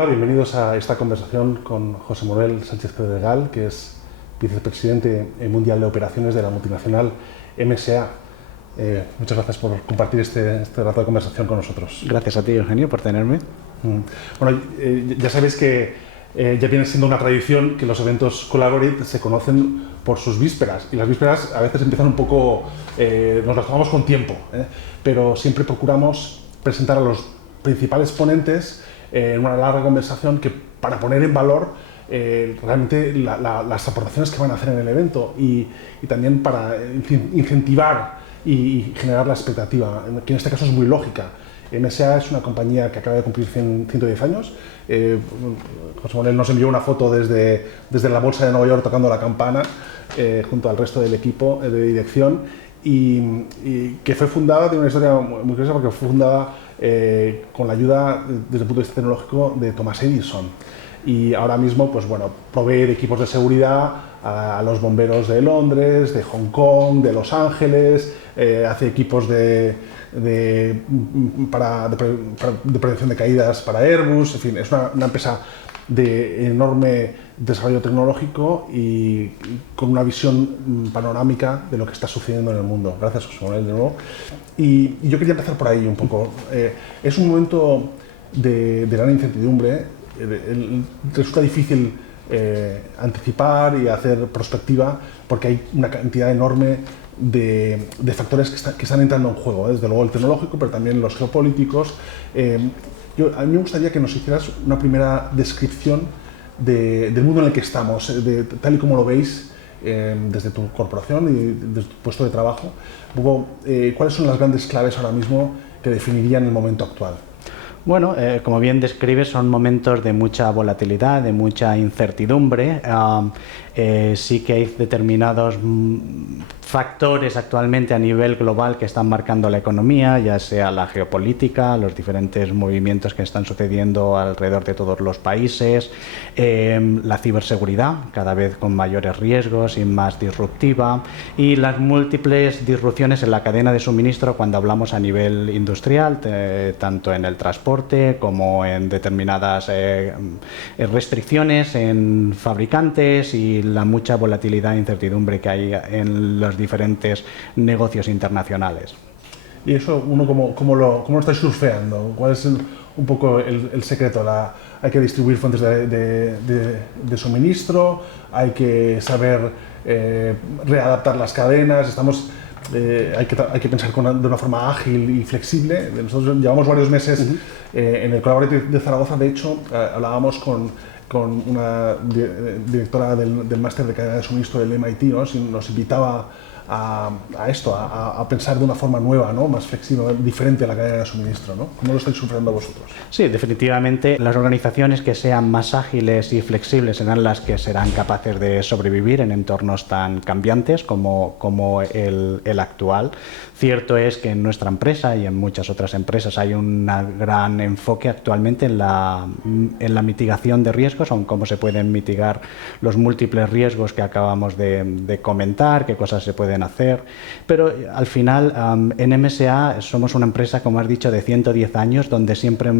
Hola, bienvenidos a esta conversación con José Manuel Sánchez Pedregal, que es vicepresidente mundial de operaciones de la multinacional MSA. Muchas gracias por compartir este rato de conversación con nosotros. Gracias a ti, Eugenio, por tenerme. Bueno, ya sabéis que ya viene siendo una tradición que los eventos Collaborate se conocen por sus vísperas, y las vísperas a veces empiezan un poco, nos las tomamos con tiempo, pero siempre procuramos presentar a los principales ponentes en una larga conversación para poner en valor realmente las aportaciones que van a hacer en el evento y también para incentivar y generar la expectativa, que en este caso es muy lógica. MSA es una compañía que acaba de cumplir 110 años. José Manuel nos envió una foto desde la Bolsa de Nueva York tocando la campana junto al resto del equipo de dirección y que fue fundada, tiene una historia muy curiosa porque fue fundada con la ayuda desde el punto de vista tecnológico de Thomas Edison, y ahora mismo pues bueno, provee de equipos de seguridad a los bomberos de Londres, de Hong Kong, de Los Ángeles, hace equipos de prevención de caídas para Airbus. En fin, es una empresa de enorme desarrollo tecnológico y con una visión panorámica de lo que está sucediendo en el mundo. Gracias, José Manuel, de nuevo. Y yo quería empezar por ahí un poco. Es un momento de gran incertidumbre. Resulta difícil anticipar y hacer prospectiva porque hay una cantidad enorme de factores que están entrando en juego, desde luego el tecnológico, pero también los geopolíticos. A mí me gustaría que nos hicieras una primera descripción del mundo en el que estamos, tal y como lo veis desde tu corporación y desde tu puesto de trabajo. ¿Cuáles son las grandes claves ahora mismo que definirían el momento actual? Bueno, como bien describes, son momentos de mucha volatilidad, de mucha incertidumbre. Sí que hay determinados factores actualmente a nivel global que están marcando la economía, ya sea la geopolítica, los diferentes movimientos que están sucediendo alrededor de todos los países, la ciberseguridad, cada vez con mayores riesgos y más disruptiva, y las múltiples disrupciones en la cadena de suministro cuando hablamos a nivel industrial, tanto en el transporte como en determinadas restricciones en fabricantes y la mucha volatilidad e incertidumbre que hay en los diferentes negocios internacionales. ¿Y eso uno cómo lo estáis surfeando? ¿Cuál es un poco el secreto? ¿Hay que distribuir fuentes de suministro? ¿Hay que saber readaptar las cadenas? Hay que pensar de una forma ágil y flexible. Nosotros llevamos varios meses en el Collaborate de Zaragoza. De hecho, hablábamos con una directora del máster de cadena de suministro del MIT, ¿no? Nos invitaba a esto, a pensar de una forma nueva, ¿no? Más flexible, diferente a la cadena de suministro, ¿no? ¿Cómo lo estáis sufriendo vosotros? Sí, definitivamente las organizaciones que sean más ágiles y flexibles serán las que serán capaces de sobrevivir en entornos tan cambiantes como el actual. Cierto es que en nuestra empresa y en muchas otras empresas hay un gran enfoque actualmente en la mitigación de riesgos, en cómo se pueden mitigar los múltiples riesgos que acabamos de comentar, qué cosas se pueden hacer, pero al final en MSA somos una empresa, como has dicho, de 110 años, donde siempre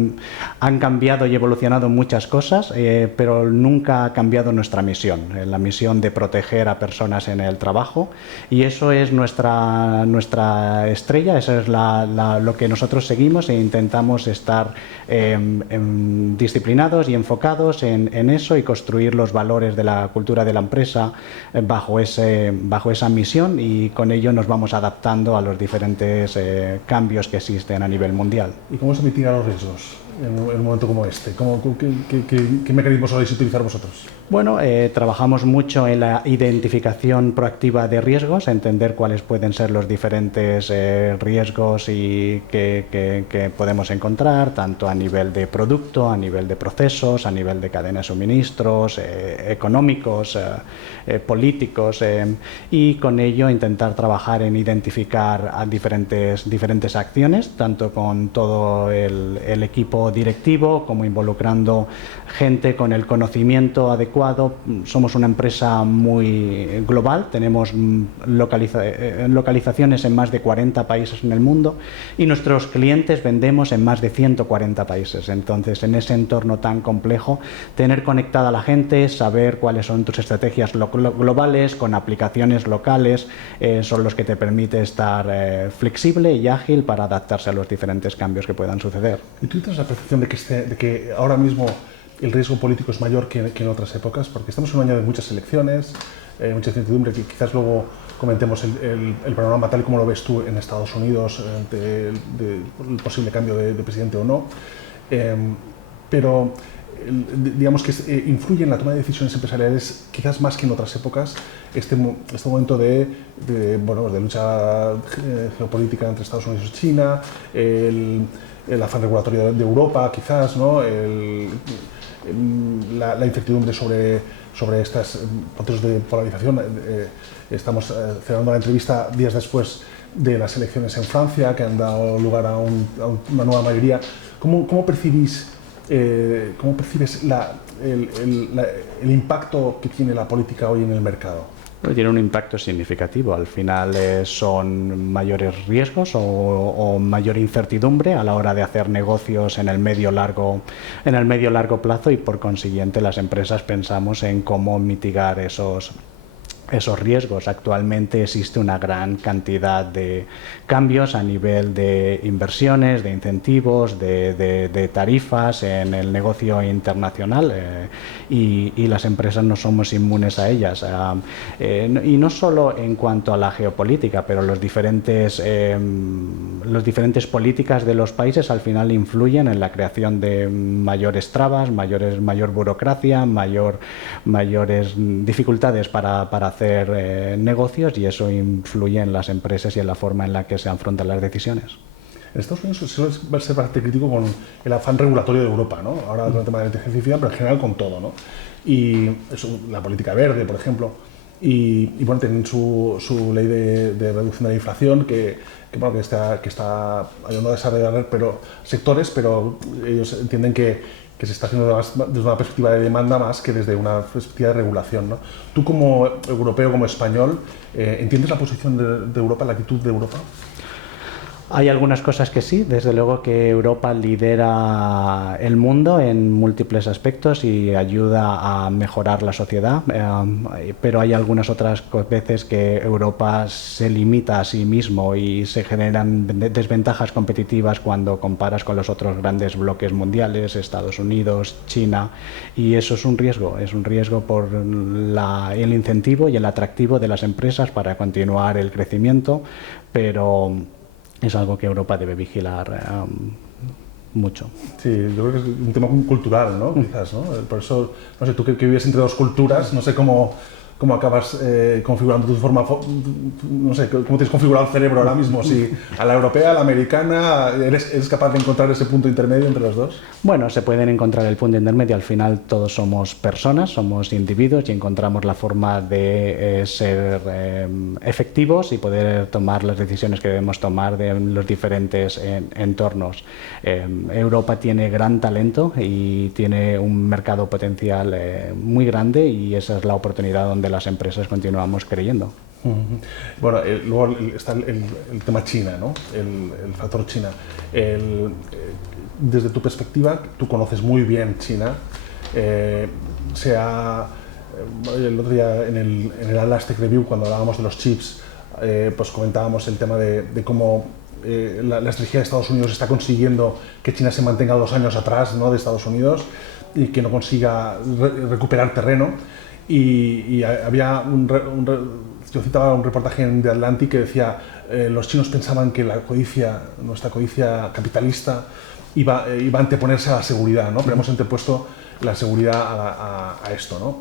han cambiado y evolucionado muchas cosas, pero nunca ha cambiado nuestra misión, la misión de proteger a personas en el trabajo, y eso es nuestra estrella, eso es lo que nosotros seguimos e intentamos estar disciplinados y enfocados en eso y construir los valores de la cultura de la empresa bajo esa misión, y con ello nos vamos adaptando a los diferentes cambios que existen a nivel mundial. ¿Y cómo se mitigan los riesgos en un momento como este? ¿Qué mecanismos soléis utilizar vosotros? Bueno, trabajamos mucho en la identificación proactiva de riesgos, entender cuáles pueden ser los diferentes riesgos que podemos encontrar, tanto a nivel de producto, a nivel de procesos, a nivel de cadena de suministros, económicos, políticos, y con ello intentar trabajar en identificar a diferentes acciones, tanto con todo el equipo equipo directivo, como involucrando gente con el conocimiento adecuado. Somos una empresa muy global, tenemos localizaciones en más de 40 países en el mundo y nuestros clientes vendemos en más de 140 países. Entonces, en ese entorno tan complejo, tener conectada a la gente, saber cuáles son tus estrategias globales con aplicaciones locales, son los que te permite estar flexible y ágil para adaptarse a los diferentes cambios que puedan suceder. ¿Y tú tienes la percepción de que ahora mismo el riesgo político es mayor que en otras épocas? Porque estamos en un año de muchas elecciones, mucha incertidumbre, que quizás luego comentemos el panorama tal y como lo ves tú en Estados Unidos ante el posible cambio de presidente o no. Pero digamos que influye en la toma de decisiones empresariales quizás más que en otras épocas este momento de lucha geopolítica entre Estados Unidos y China, el afán regulatorio de Europa quizás, ¿no? La incertidumbre sobre estos procesos de polarización. Estamos celebrando la entrevista días después de las elecciones en Francia, que han dado lugar a una nueva mayoría. ¿Cómo percibes el impacto que tiene la política hoy en el mercado? Tiene un impacto significativo. Al final son mayores riesgos o mayor incertidumbre a la hora de hacer negocios en el medio largo plazo, y por consiguiente las empresas pensamos en cómo mitigar esos riesgos. Actualmente existe una gran cantidad de cambios a nivel de inversiones, de incentivos, de tarifas en el negocio internacional, y las empresas no somos inmunes a ellas. Y no solo en cuanto a la geopolítica, pero los diferentes políticas de los países al final influyen en la creación de mayores trabas, mayor burocracia, mayores dificultades para hacer negocios, y eso influye en las empresas y en la forma en la que se afrontan las decisiones. En Estados Unidos se suele ser bastante crítico con el afán regulatorio de Europa, ¿no? Ahora con el tema de la inteligencia artificial, pero en general con todo, ¿no? Y la política verde, por ejemplo, y bueno, tienen su ley de reducción de la inflación que está ayudando a desarrollar sectores, pero ellos entienden que se está haciendo desde una perspectiva de demanda más que desde una perspectiva de regulación, ¿no? Tú como europeo, como español, ¿entiendes la posición de Europa, la actitud de Europa? Hay algunas cosas que sí, desde luego que Europa lidera el mundo en múltiples aspectos y ayuda a mejorar la sociedad, pero hay algunas otras veces que Europa se limita a sí mismo y se generan desventajas competitivas cuando comparas con los otros grandes bloques mundiales, Estados Unidos, China, y eso es un riesgo por el incentivo y el atractivo de las empresas para continuar el crecimiento, pero es algo que Europa debe vigilar mucho. Sí, yo creo que es un tema cultural, ¿no? Quizás, ¿no? Por eso, no sé, tú que vives entre dos culturas, no sé cómo acabas configurando tu forma, no sé, cómo tienes configurado el cerebro ahora mismo, si a la europea, a la americana, ¿eres capaz de encontrar ese punto intermedio entre los dos? Bueno, se pueden encontrar el punto intermedio. Al final todos somos personas, somos individuos, y encontramos la forma de ser efectivos y poder tomar las decisiones que debemos tomar de los diferentes entornos. Europa tiene gran talento y tiene un mercado potencial muy grande, y esa es la oportunidad donde las empresas continuamos creyendo. Bueno, luego está el tema China, ¿no? El factor China. Desde tu perspectiva, tú conoces muy bien China. El otro día en el Atlas Tech Review, cuando hablábamos de los chips, pues comentábamos el tema de cómo la estrategia de Estados Unidos está consiguiendo que China se mantenga 2 años atrás, ¿no?, de Estados Unidos, y que no consiga recuperar terreno. Y había yo citaba un reportaje en The Atlantic que decía los chinos pensaban que nuestra codicia capitalista iba a anteponerse a la seguridad, ¿no? Pero hemos antepuesto la seguridad a esto, ¿no?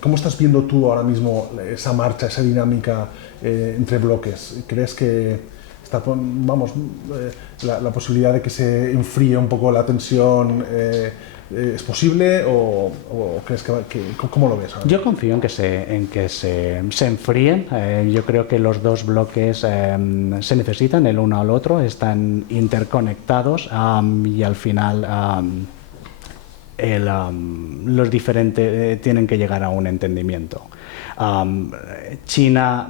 ¿Cómo estás viendo tú ahora mismo esa marcha, esa dinámica entre bloques? ¿Crees que está, la posibilidad de que se enfríe un poco la tensión ¿Es posible o crees cómo lo ves ahora? Yo confío en que se enfríen. Yo creo que los dos bloques se necesitan el uno al otro, están interconectados y al final los diferentes tienen que llegar a un entendimiento. China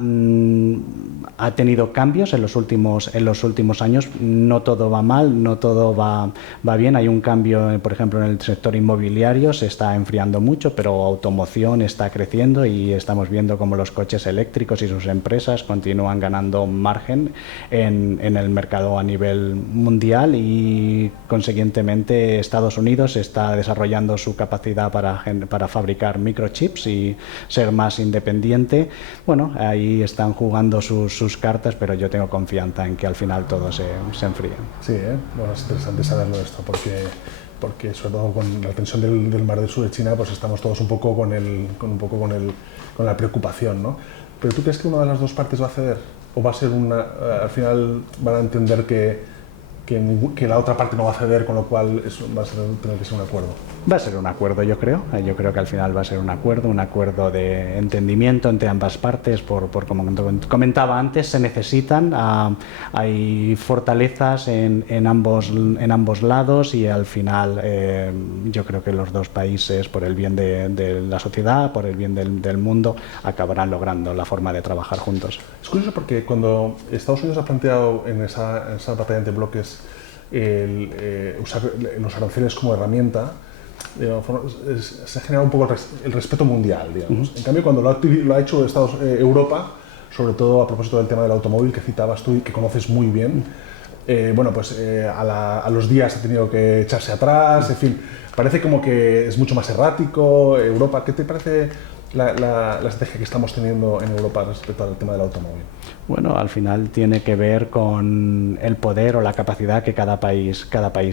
ha tenido cambios en los últimos años. No todo va mal, no todo va bien. Hay un cambio, por ejemplo, en el sector inmobiliario, se está enfriando mucho, pero automoción está creciendo y estamos viendo cómo los coches eléctricos y sus empresas continúan ganando margen en el mercado a nivel mundial, y consiguientemente Estados Unidos está desarrollando su capacidad para fabricar microchips y ser más independiente. Bueno, ahí están jugando sus cartas, pero yo tengo confianza en que al final todo se enfríe. Sí, bueno, es interesante saberlo esto, porque sobre todo con la tensión del Mar del Sur de China, pues estamos todos un poco con la preocupación, ¿no? Pero ¿tú crees que una de las dos partes va a ceder? ¿O va a ser al final van a entender que la otra parte no va a ceder, con lo cual eso va a tener que ser un acuerdo? Va a ser un acuerdo, yo creo. Yo creo que al final va a ser un acuerdo de entendimiento entre ambas partes. Por como comentaba antes, se necesitan, hay fortalezas en ambos lados, y al final yo creo que los dos países, por el bien de la sociedad, por el bien del mundo, acabarán logrando la forma de trabajar juntos. Es curioso porque cuando Estados Unidos ha planteado en esa batalla entre bloques usar los aranceles como herramienta, se ha generado un poco el respeto mundial, digamos. En cambio, cuando lo ha hecho Europa, sobre todo a propósito del tema del automóvil que citabas tú y que conoces muy bien, bueno, pues a los días ha tenido que echarse atrás, en fin, parece como que es mucho más errático. Europa, ¿qué te parece la estrategia que estamos teniendo en Europa respecto al tema del automóvil? Bueno, al final tiene que ver con el poder o la capacidad que cada país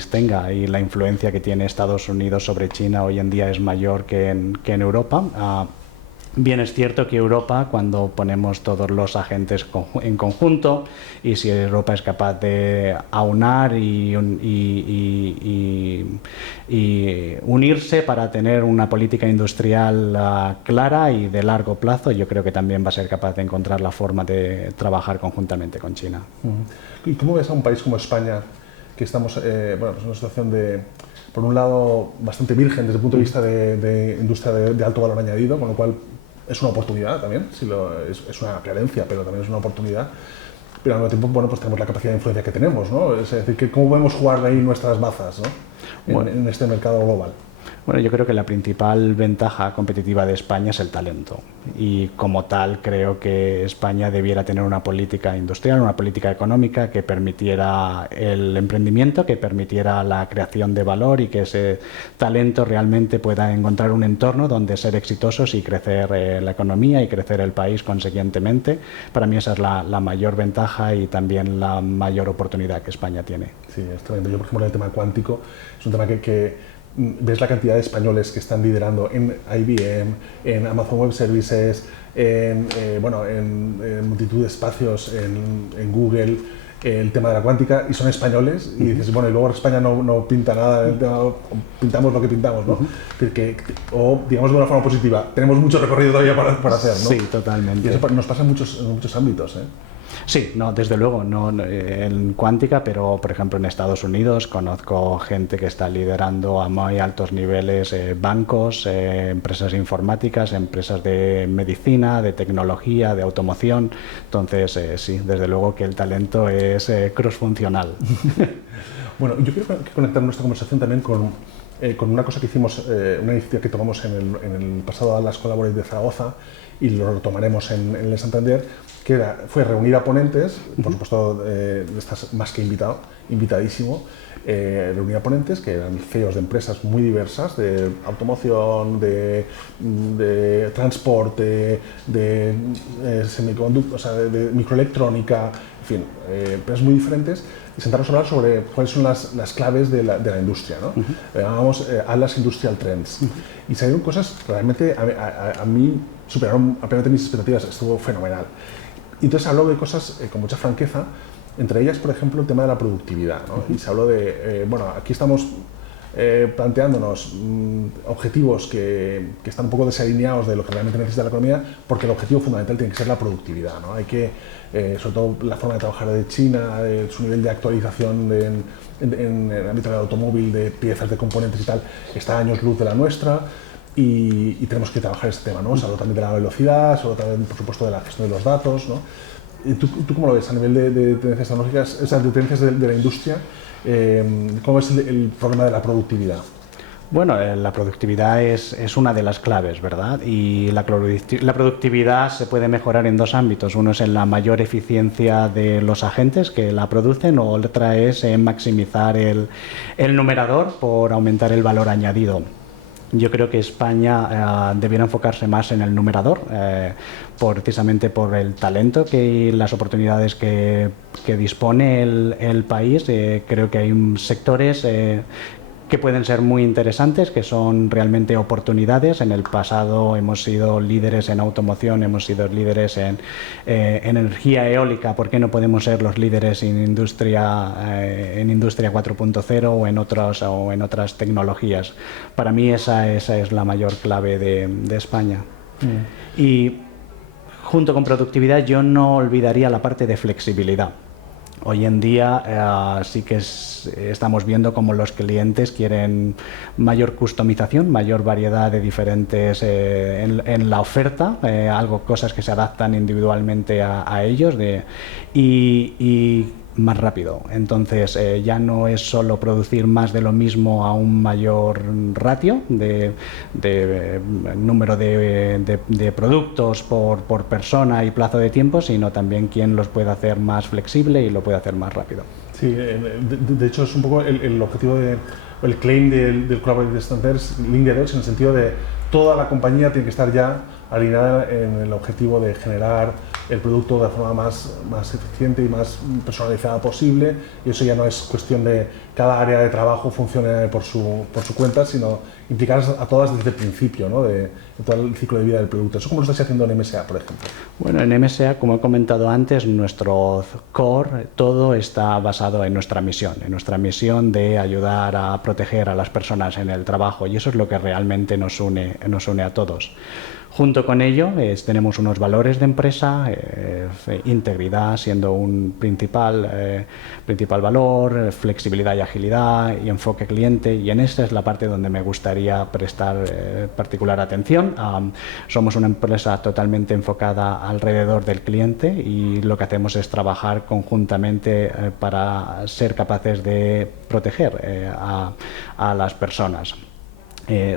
tenga, y la influencia que tiene Estados Unidos sobre China hoy en día es mayor que en Europa. Bien, es cierto que Europa, cuando ponemos todos los agentes en conjunto, y si Europa es capaz de aunar y unirse para tener una política industrial clara y de largo plazo, yo creo que también va a ser capaz de encontrar la forma de trabajar conjuntamente con China. ¿Y cómo ves a un país como España, que estamos bueno, pues en una situación por un lado, bastante virgen desde el punto de vista de industria de alto valor añadido, con lo cual es una oportunidad también, es una carencia, pero también es una oportunidad, pero al mismo tiempo, bueno, pues tenemos la capacidad de influencia que tenemos, ¿no? Es decir, que cómo podemos jugar ahí nuestras bazas, ¿no? En este mercado global. Bueno, yo creo que la principal ventaja competitiva de España es el talento, y como tal creo que España debiera tener una política industrial, una política económica que permitiera el emprendimiento, que permitiera la creación de valor, y que ese talento realmente pueda encontrar un entorno donde ser exitosos y crecer la economía y crecer el país consiguientemente. Para mí esa es la mayor ventaja y también la mayor oportunidad que España tiene. Sí, es tremendo. Yo, por ejemplo, el tema cuántico es un tema que ves la cantidad de españoles que están liderando en IBM, en Amazon Web Services, en multitud de espacios, en Google, el tema de la cuántica, y son españoles, y dices, bueno, y luego España no pinta nada, pintamos lo que pintamos, ¿no? O, digamos de una forma positiva, tenemos mucho recorrido todavía por hacer, ¿no? Sí, totalmente. Y eso nos pasa en muchos ámbitos, ¿eh? Sí, no, desde luego, no en cuántica, pero por ejemplo en Estados Unidos conozco gente que está liderando a muy altos niveles bancos, empresas informáticas, empresas de medicina, de tecnología, de automoción. Entonces, sí, desde luego que el talento es crossfuncional. Bueno, yo quiero conectar nuestra conversación también con una cosa que hicimos, una iniciativa que tomamos en el pasado Atlas Collaborate de Zaragoza, y lo retomaremos en el Santander, que fue reunir a ponentes, por supuesto, estás más que invitadísimo, reunir a ponentes que eran CEOs de empresas muy diversas, de automoción, de transporte, de semiconductos, o sea, de microelectrónica, en fin, empresas muy diferentes, y sentarnos a hablar sobre cuáles son las claves de la industria, ¿no? Llamamos Atlas Industrial Trends. Y salieron cosas realmente, a mí, superaron ampliamente mis expectativas, estuvo fenomenal. Y entonces habló de cosas con mucha franqueza, entre ellas, por ejemplo, el tema de la productividad, ¿no? Y se habló de, bueno, aquí estamos planteándonos objetivos que están un poco desalineados de lo que realmente necesita la economía, porque el objetivo fundamental tiene que ser la productividad, ¿no? Hay que, sobre todo la forma de trabajar de China, su nivel de actualización en el ámbito del automóvil, de piezas, de componentes y tal, está a años luz de la nuestra. Y tenemos que trabajar este tema, ¿no? Se habla también de la velocidad, se habla también, por supuesto, de la gestión de los datos, ¿no? ¿Tú cómo lo ves a nivel de tendencias tecnológicas, esas tendencias de la industria? ¿Cómo es el problema de la productividad? Bueno, la productividad es una de las claves, ¿verdad? Y la productividad se puede mejorar en dos ámbitos. Uno es en la mayor eficiencia de los agentes que la producen, o otra es en maximizar el numerador por aumentar el valor añadido. Yo creo que España debiera enfocarse más en el numerador, precisamente por el talento y las oportunidades que dispone el país. Creo que hay sectores que pueden ser muy interesantes, que son realmente oportunidades. En el pasado hemos sido líderes en automoción, hemos sido líderes en energía eólica. ¿Por qué no podemos ser los líderes en industria 4.0 o en otras tecnologías? Para mí esa es la mayor clave de España. Y junto con productividad yo no olvidaría la parte de flexibilidad. Hoy en día sí que estamos viendo cómo los clientes quieren mayor customización, mayor variedad de diferentes en la oferta, cosas que se adaptan individualmente a ellos y más rápido. Entonces ya no es solo producir más de lo mismo a un mayor ratio de número de productos por persona y plazo de tiempo, sino también quién los puede hacer más flexible y lo puede hacer más rápido. Sí, de hecho es un poco el objetivo el claim del Collaborative Design Centers, Línea 2, en el sentido de toda la compañía tiene que estar ya alineada en el objetivo de generar el producto de la forma más eficiente y más personalizada posible, y eso ya no es cuestión de cada área de trabajo funcione por su cuenta, sino implicar a todas desde el principio, ¿no? de todo el ciclo de vida del producto. ¿Eso cómo lo estáis haciendo en MSA, por ejemplo? Bueno, en MSA, como he comentado antes, nuestro core, todo está basado en nuestra misión de ayudar a proteger a las personas en el trabajo, y eso es lo que realmente nos une a todos. Junto con ello tenemos unos valores de empresa, integridad siendo un principal valor, flexibilidad y agilidad y enfoque cliente, y en esta es la parte donde me gustaría prestar particular atención. Somos una empresa totalmente enfocada alrededor del cliente y lo que hacemos es trabajar conjuntamente para ser capaces de proteger a las personas.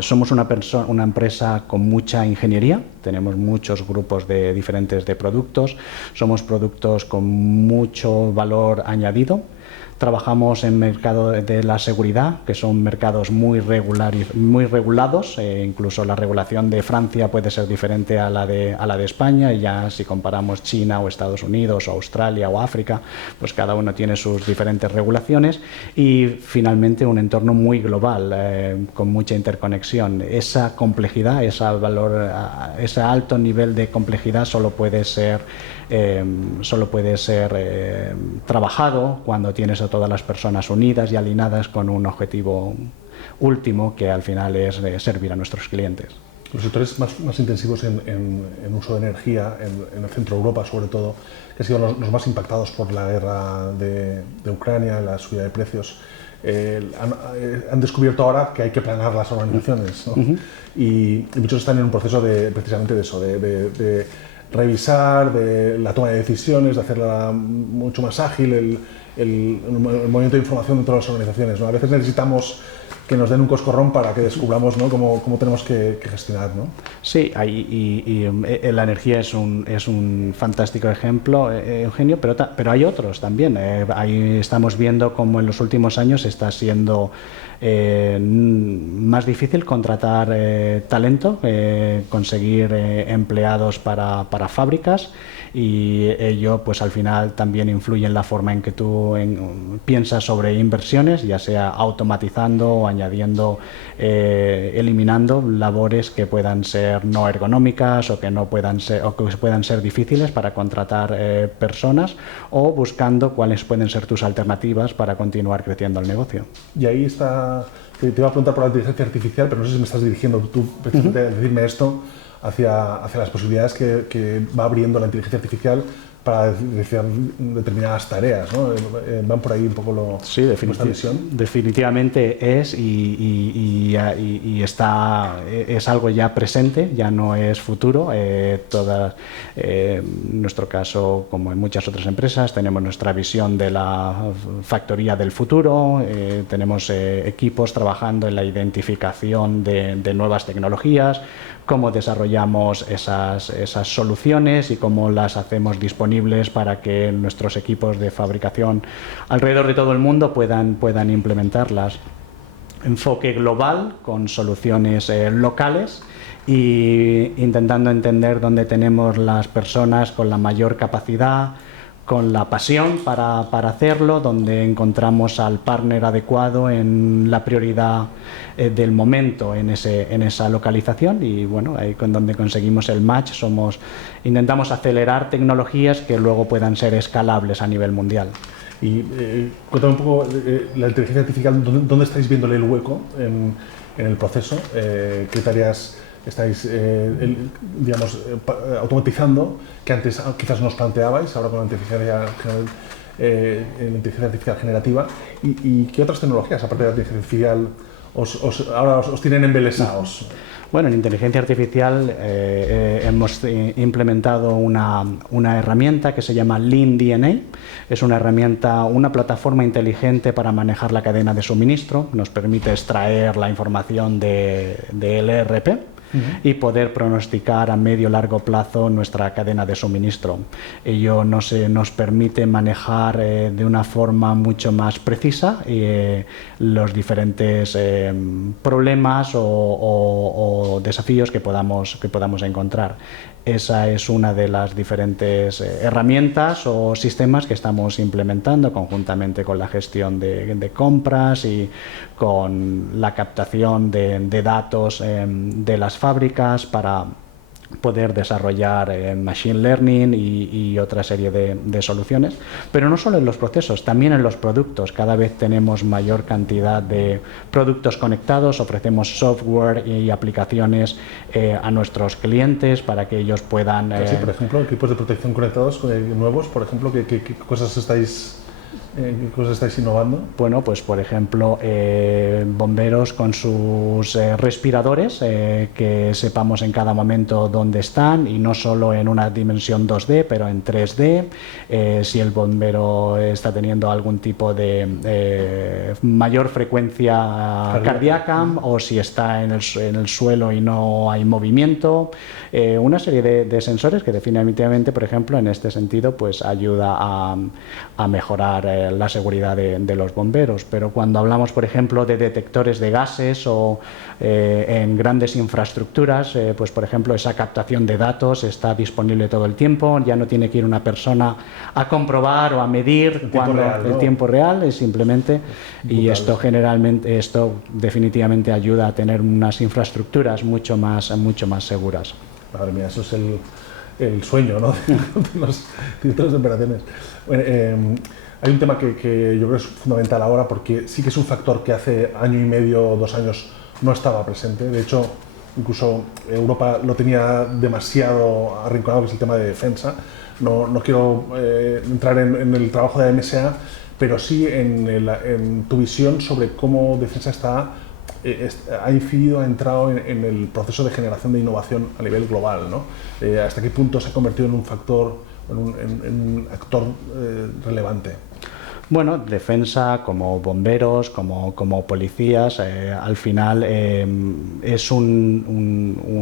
Somos una empresa con mucha ingeniería, tenemos muchos grupos diferentes de productos, somos productos con mucho valor añadido. Trabajamos en mercado de la seguridad, que son mercados muy regulados, incluso la regulación de Francia puede ser diferente a la de España, y ya si comparamos China o Estados Unidos o Australia o África, pues cada uno tiene sus diferentes regulaciones, y finalmente un entorno muy global, con mucha interconexión. Esa complejidad, ese alto nivel de complejidad solo puede ser trabajado cuando tienes a todas las personas unidas y alineadas con un objetivo último, que al final es servir a nuestros clientes. Los sectores más intensivos en uso de energía, en el centro de Europa sobre todo, que han sido los más impactados por la guerra de Ucrania, la subida de precios, han descubierto ahora que hay que planear las organizaciones, ¿no? Y muchos están en un proceso precisamente de eso, de revisar, de la toma de decisiones, de hacerla mucho más ágil, el movimiento de información dentro de las organizaciones, ¿no? A veces necesitamos que nos den un coscorrón para que descubramos, ¿no?, cómo tenemos que gestionar, ¿no? Sí, y la energía es un fantástico ejemplo, Eugenio, pero hay otros también. Ahí estamos viendo cómo en los últimos años está siendo más difícil contratar talento, conseguir empleados para fábricas, y ello pues al final también influye en la forma en que tú piensas sobre inversiones, ya sea automatizando o añadiendo, eliminando labores que puedan ser no ergonómicas o que puedan ser difíciles para contratar personas, o buscando cuáles pueden ser tus alternativas para continuar creciendo el negocio. Y ahí está, te iba a preguntar por la inteligencia artificial, pero no sé si me estás dirigiendo tú precisamente a decirme esto hacia las posibilidades que va abriendo la inteligencia artificial para determinadas tareas, ¿no? Van por ahí un poco sí, nuestra visión. Definitivamente es y está, es algo ya presente, ya no es futuro. En nuestro caso, como en muchas otras empresas, tenemos nuestra visión de la factoría del futuro, tenemos equipos trabajando en la identificación de nuevas tecnologías, cómo desarrollamos esas soluciones y cómo las hacemos disponibles para que nuestros equipos de fabricación alrededor de todo el mundo puedan implementarlas. Enfoque global con soluciones locales e intentando entender dónde tenemos las personas con la mayor capacidad, con la pasión para hacerlo, donde encontramos al partner adecuado en la prioridad del momento en esa localización, y bueno, ahí con donde conseguimos el match intentamos acelerar tecnologías que luego puedan ser escalables a nivel mundial. Y cuéntame un poco la inteligencia artificial, ¿dónde estáis viéndole el hueco en el proceso? ¿Qué tareas estáis automatizando que antes quizás no os planteabais, ahora con la inteligencia artificial generativa? ¿Y qué otras tecnologías, aparte de la inteligencia artificial, ahora os tienen embelesados? Bueno, en inteligencia artificial hemos implementado una herramienta que se llama LeanDNA. Es una herramienta, una plataforma inteligente para manejar la cadena de suministro. Nos permite extraer la información del ERP y poder pronosticar a medio y largo plazo nuestra cadena de suministro. Ello nos permite manejar de una forma mucho más precisa los diferentes problemas o desafíos que podamos encontrar. Esa es una de las diferentes herramientas o sistemas que estamos implementando conjuntamente con la gestión de compras y con la captación de datos de las fábricas para poder desarrollar machine learning y otra serie de soluciones, pero no solo en los procesos, también en los productos. Cada vez tenemos mayor cantidad de productos conectados, ofrecemos software y aplicaciones a nuestros clientes para que ellos puedan... Sí, por ejemplo, equipos de protección conectados nuevos, por ejemplo, ¿qué cosas estáis innovando? Bueno, pues por ejemplo, bomberos con sus respiradores, que sepamos en cada momento dónde están, y no solo en una dimensión 2D, pero en 3D. Si el bombero está teniendo algún tipo de mayor frecuencia cardíaca, o si está en el suelo y no hay movimiento. Una serie de sensores que definitivamente, por ejemplo, en este sentido, pues ayuda a mejorar la seguridad de los bomberos. Pero cuando hablamos, por ejemplo, de detectores de gases o en grandes infraestructuras, pues por ejemplo, esa captación de datos está disponible todo el tiempo, ya no tiene que ir una persona a comprobar o a medir el tiempo real, es simplemente, y esto definitivamente ayuda a tener unas infraestructuras mucho más seguras. Madre mía, eso es el sueño, ¿no? de los directores de operaciones. Bueno, hay un tema que yo creo es fundamental ahora, porque sí que es un factor que hace año y medio, 2 años no estaba presente. De hecho, incluso Europa lo tenía demasiado arrinconado, que es el tema de defensa. No quiero entrar en el trabajo de la MSA, pero sí en tu visión sobre cómo defensa ha incidido, ha entrado en el proceso de generación de innovación a nivel global, ¿no? ¿Hasta qué punto se ha convertido en un factor, en un actor relevante? Bueno, defensa, como bomberos, como policías, al final es un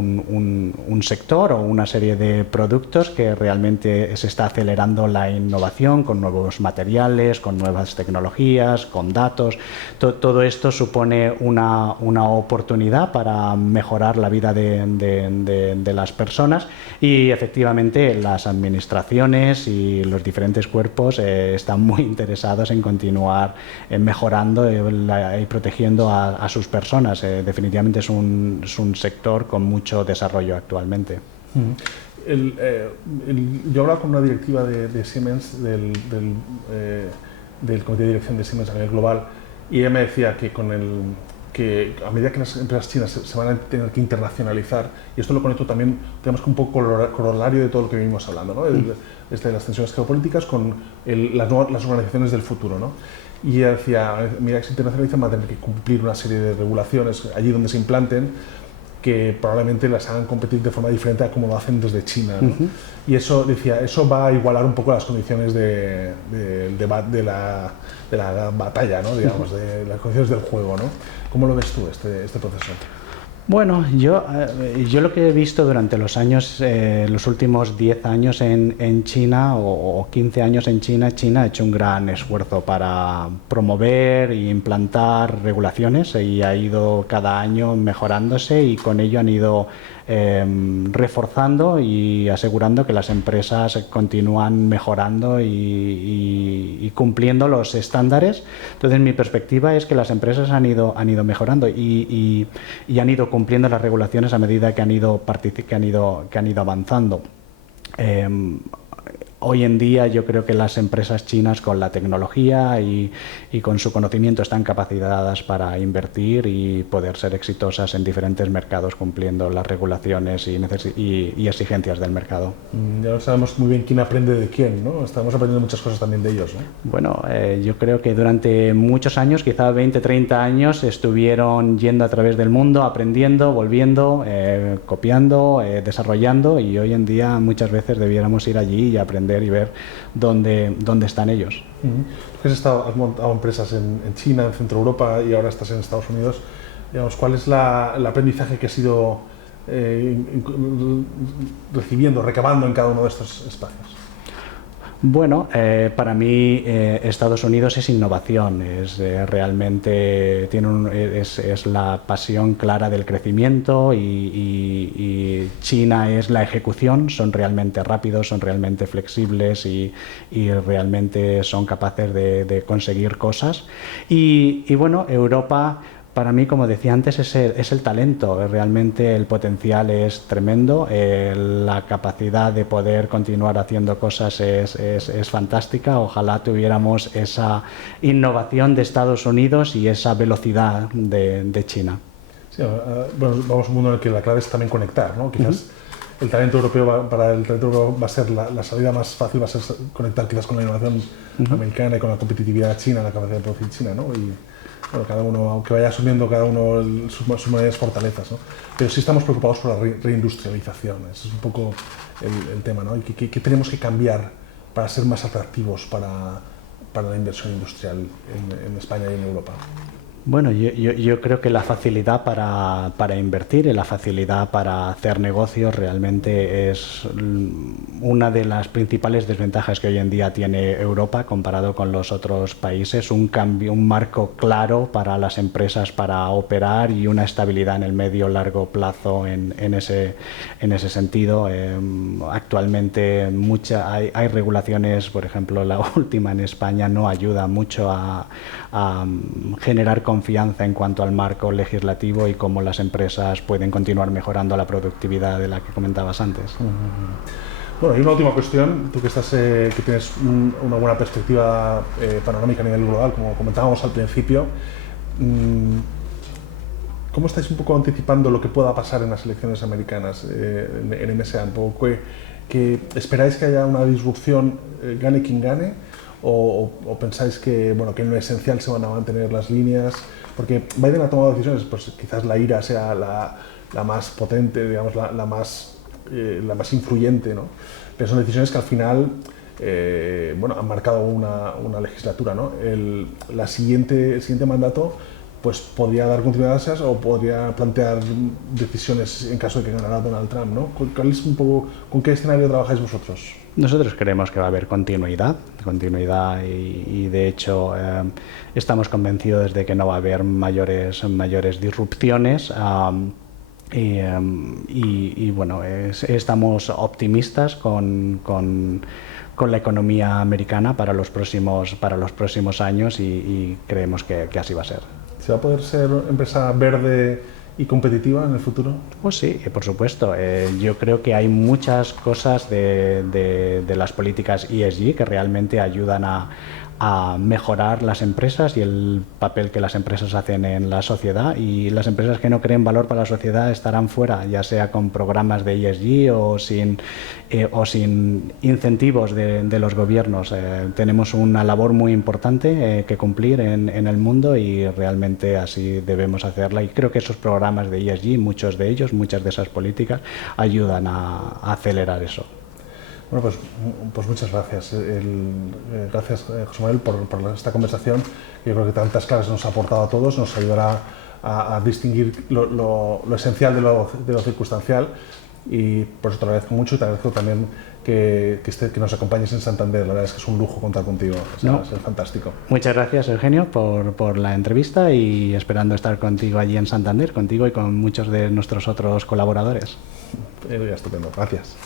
sector o una serie de productos que realmente se está acelerando la innovación con nuevos materiales, con nuevas tecnologías, con datos. Todo esto supone una oportunidad para mejorar la vida de las personas, y efectivamente las administraciones y los diferentes cuerpos están muy interesados en continuar mejorando y protegiendo a sus personas. Definitivamente es un sector con mucho desarrollo actualmente. Yo hablaba con una directiva de Siemens, del comité de dirección de Siemens a nivel global, y ella me decía que que a medida que las empresas chinas se van a tener que internacionalizar, y esto lo conecto también, tenemos que un poco corolario de todo lo que venimos hablando, ¿no? Desde las tensiones geopolíticas con las organizaciones del futuro, ¿no? Y ella decía, mira, que se internacionalizan, van a tener que cumplir una serie de regulaciones allí donde se implanten, que probablemente las hagan competir de forma diferente a como lo hacen desde China, ¿no? Y eso, decía, eso va a igualar un poco las condiciones de la batalla, ¿no? Digamos, de las condiciones del juego, ¿no? ¿Cómo lo ves tú, este proceso? Bueno, yo lo que he visto durante los años, los últimos 10 años en China o 15 años en China, China ha hecho un gran esfuerzo para promover e implantar regulaciones, y ha ido cada año mejorándose, y con ello han ido reforzando y asegurando que las empresas continúan mejorando y cumpliendo los estándares. Entonces, mi perspectiva es que las empresas han ido mejorando y han ido cumpliendo las regulaciones a medida que han ido avanzando. Hoy en día yo creo que las empresas chinas, con la tecnología y con su conocimiento, están capacitadas para invertir y poder ser exitosas en diferentes mercados, cumpliendo las regulaciones y exigencias del mercado. Ya no sabemos muy bien quién aprende de quién, ¿no? Estamos aprendiendo muchas cosas también de ellos, ¿no? Bueno, yo creo que durante muchos años, quizá 20, 30 años, estuvieron yendo a través del mundo, aprendiendo, volviendo, copiando, desarrollando, y hoy en día muchas veces debiéramos ir allí y aprender y ver dónde están ellos. Tú has montado empresas en China, en Centro Europa, y ahora estás en Estados Unidos. Digamos, ¿cuál es el aprendizaje que has ido recibiendo, recabando en cada uno de estos espacios? Bueno, para mí Estados Unidos es innovación, realmente es la pasión clara del crecimiento, y China es la ejecución. Son realmente rápidos, son realmente flexibles y realmente son capaces de conseguir cosas. Y bueno, Europa, para mí, como decía antes, es el talento. Realmente el potencial es tremendo, la capacidad de poder continuar haciendo cosas es fantástica. Ojalá tuviéramos esa innovación de Estados Unidos y esa velocidad de China. Sí, bueno, vamos a un mundo en el que la clave es también conectar, ¿no? Quizás el talento europeo, para el talento europeo va a ser la salida más fácil, va a ser conectar quizás con la innovación americana y con la competitividad china, la capacidad de producir china, ¿no? Y bueno, cada uno, aunque vaya asumiendo cada uno sus mayores fortalezas, ¿no? Pero sí estamos preocupados por la reindustrialización. Ese es un poco el tema, ¿no? ¿Qué tenemos que cambiar para ser más atractivos para la inversión industrial en España y en Europa? Bueno, yo creo que la facilidad para invertir y la facilidad para hacer negocios realmente es una de las principales desventajas que hoy en día tiene Europa comparado con los otros países. Un marco claro para las empresas para operar y una estabilidad en el medio largo plazo en ese sentido. Actualmente hay regulaciones, por ejemplo, la última en España no ayuda mucho a generar confianza en cuanto al marco legislativo y cómo las empresas pueden continuar mejorando la productividad de la que comentabas antes. Bueno, y una última cuestión, tú que tienes una buena perspectiva panorámica a nivel global, como comentábamos al principio, ¿cómo estáis un poco anticipando lo que pueda pasar en las elecciones americanas en MSA? ¿Que esperáis que haya una disrupción, gane quien gane? ¿O pensáis que, bueno, que en lo esencial se van a mantener las líneas? Porque Biden ha tomado decisiones, pues quizás la IRA sea la más potente, digamos, la más influyente, ¿no? Pero son decisiones que al final bueno, han marcado una legislatura, ¿no? El siguiente mandato pues podría dar continuidad a esas o podría plantear decisiones en caso de que ganara Donald Trump, ¿no? ¿Cuál es un poco, con qué escenario trabajáis vosotros? Nosotros creemos que va a haber continuidad y de hecho estamos convencidos de que no va a haber mayores disrupciones. Bueno, estamos optimistas con la economía americana para los próximos años y creemos que así va a ser. ¿Se va a poder ser empresa verde y competitiva en el futuro? Pues sí, por supuesto. Yo creo que hay muchas cosas de las políticas ESG que realmente ayudan a mejorar las empresas y el papel que las empresas hacen en la sociedad, y las empresas que no creen valor para la sociedad estarán fuera, ya sea con programas de ESG o sin incentivos de los gobiernos. Tenemos una labor muy importante que cumplir en el mundo y realmente así debemos hacerla, y creo que esos programas de ESG, muchas de esas políticas ayudan a acelerar eso. Bueno, pues muchas gracias. Gracias, José Manuel, por esta conversación. Yo creo que tantas claves nos ha aportado a todos, nos ayudará a distinguir lo esencial de lo circunstancial, y por eso te agradezco mucho, y te agradezco también que nos acompañes en Santander. La verdad es que es un lujo contar contigo, es fantástico. Muchas gracias, Eugenio, por la entrevista, y esperando estar contigo allí en Santander, contigo y con muchos de nuestros otros colaboradores. Estupendo, gracias.